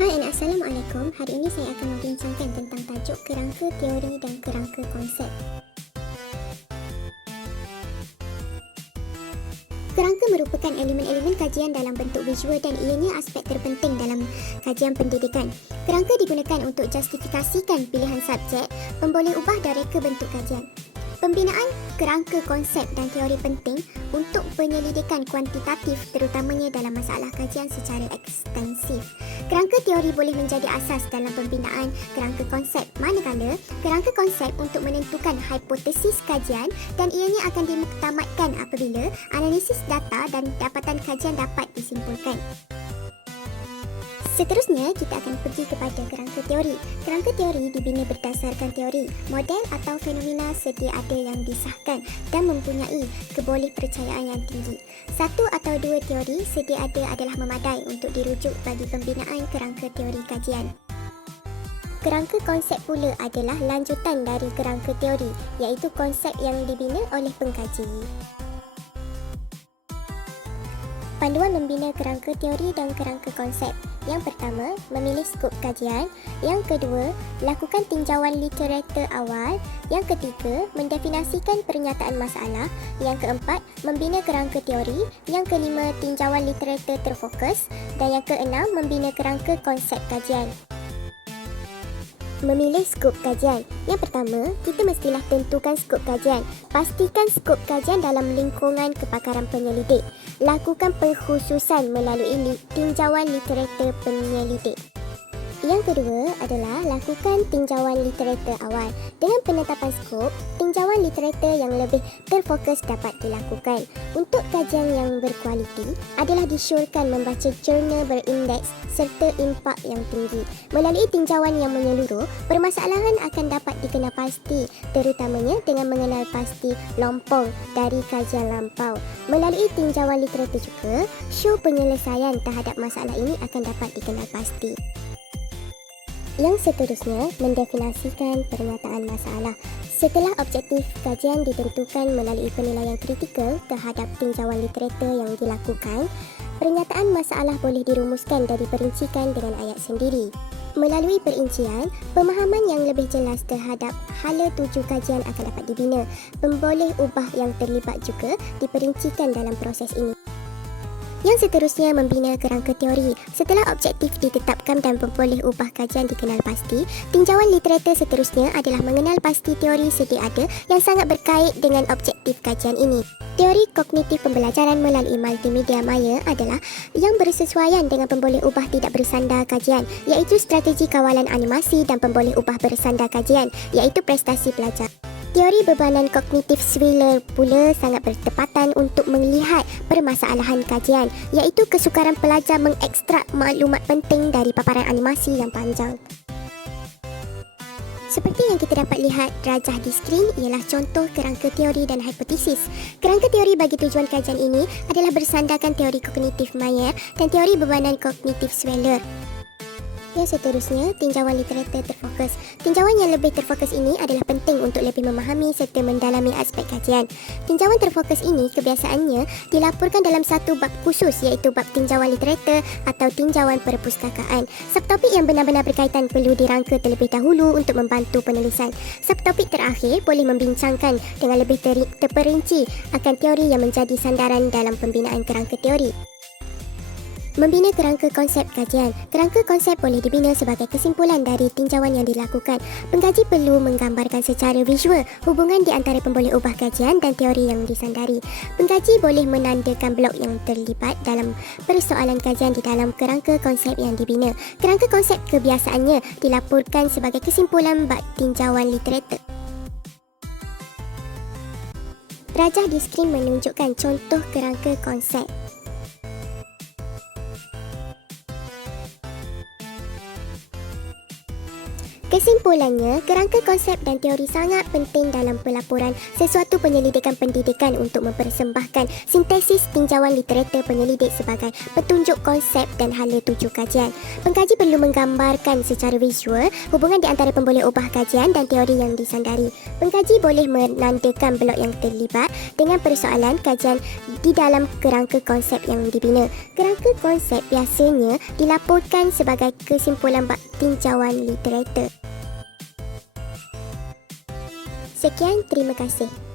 Hai and Assalamualaikum. Hari ini saya akan membincangkan tentang tajuk kerangka teori dan kerangka konsep. Kerangka merupakan elemen-elemen kajian dalam bentuk visual dan ianya aspek terpenting dalam kajian pendidikan. Kerangka digunakan untuk justifikasikan pilihan subjek, memboleh ubah dan reka bentuk kajian. Pembinaan kerangka konsep dan teori penting untuk penyelidikan kuantitatif terutamanya dalam masalah kajian secara ekstensif. Kerangka teori boleh menjadi asas dalam pembinaan kerangka konsep, manakala kerangka konsep untuk menentukan hipotesis kajian dan ianya akan dimuktamadkan apabila analisis data dan dapatan kajian dapat disimpulkan. Seterusnya, kita akan pergi kepada kerangka teori. Kerangka teori dibina berdasarkan teori, model atau fenomena sedia ada yang disahkan dan mempunyai kebolehpercayaan yang tinggi. Satu atau dua teori sedia ada adalah memadai untuk dirujuk bagi pembinaan kerangka teori kajian. Kerangka konsep pula adalah lanjutan dari kerangka teori, iaitu konsep yang dibina oleh pengkaji. Panduan membina kerangka teori dan kerangka konsep. Yang pertama, memilih skop kajian. Yang kedua, lakukan tinjauan literatur awal. Yang ketiga, mendefinisikan pernyataan masalah. Yang keempat, membina kerangka teori. Yang kelima, tinjauan literatur terfokus. Dan yang keenam, membina kerangka konsep kajian. Memilih skop kajian. Yang pertama, kita mestilah tentukan skop kajian. Pastikan skop kajian dalam lingkungan kepakaran penyelidik. Lakukan pengkhususan melalui tinjauan literatur penyelidik. Yang kedua adalah lakukan tinjauan literatur awal. Dengan penetapan skop, tinjauan literatur yang lebih terfokus dapat dilakukan. Untuk kajian yang berkualiti adalah disyorkan membaca jurnal berindeks serta impak yang tinggi. Melalui tinjauan yang menyeluruh, permasalahan akan dapat dikenal pasti, terutamanya dengan mengenal pasti lompong dari kajian lampau. Melalui tinjauan literatur juga, syur penyelesaian terhadap masalah ini akan dapat dikenal pasti. Yang seterusnya, mendefinisikan pernyataan masalah. Setelah objektif kajian ditentukan melalui penilaian kritikal terhadap tinjauan literatur yang dilakukan, pernyataan masalah boleh dirumuskan dan diperincikan dengan ayat sendiri. Melalui perincian, pemahaman yang lebih jelas terhadap hala tuju kajian akan dapat dibina. Pemboleh ubah yang terlibat juga diperincikan dalam proses ini. Yang seterusnya, membina kerangka teori. Setelah objektif ditetapkan dan pemboleh ubah kajian dikenal pasti, tinjauan literatur seterusnya adalah mengenal pasti teori sedia ada yang sangat berkait dengan objektif kajian ini. Teori kognitif pembelajaran melalui multimedia maya adalah yang bersesuaian dengan pemboleh ubah tidak bersandar kajian, iaitu strategi kawalan animasi, dan pemboleh ubah bersandar kajian, iaitu prestasi pelajar. Teori bebanan kognitif Swiller pula sangat bertepatan untuk melihat permasalahan kajian, iaitu kesukaran pelajar mengekstrak maklumat penting dari paparan animasi yang panjang. Seperti yang kita dapat lihat rajah di skrin ialah contoh kerangka teori dan hipotesis. Kerangka teori bagi tujuan kajian ini adalah bersandarkan teori kognitif Mayer dan teori bebanan kognitif Swiller. Yang seterusnya, tinjauan literatur terfokus. Tinjauan yang lebih terfokus ini adalah penting untuk lebih memahami serta mendalami aspek kajian. Tinjauan terfokus ini kebiasaannya dilaporkan dalam satu bab khusus, iaitu bab tinjauan literatur atau tinjauan perpustakaan. Subtopik yang benar-benar berkaitan perlu dirangka terlebih dahulu untuk membantu penulisan. Subtopik terakhir boleh membincangkan dengan lebih terperinci akan teori yang menjadi sandaran dalam pembinaan kerangka teori. Membina kerangka konsep kajian. Kerangka konsep boleh dibina sebagai kesimpulan dari tinjauan yang dilakukan. Pengkaji perlu menggambarkan secara visual hubungan di antara pemboleh ubah kajian dan teori yang disandari. Pengkaji boleh menandakan blok yang terlibat dalam persoalan kajian di dalam kerangka konsep yang dibina. Kerangka konsep kebiasaannya dilaporkan sebagai kesimpulan bab tinjauan literatur. Rajah di skrin menunjukkan contoh kerangka konsep. Kesimpulannya, kerangka konsep dan teori sangat penting dalam pelaporan sesuatu penyelidikan pendidikan untuk mempersembahkan sintesis tinjauan literatur penyelidik sebagai petunjuk konsep dan hala tuju kajian. Pengkaji perlu menggambarkan secara visual hubungan di antara pemboleh ubah kajian dan teori yang disandari. Pengkaji boleh menandakan blok yang terlibat dengan persoalan kajian di dalam kerangka konsep yang dibina. Kerangka konsep biasanya dilaporkan sebagai kesimpulan bab tinjauan literatur. Sekian, terima kasih.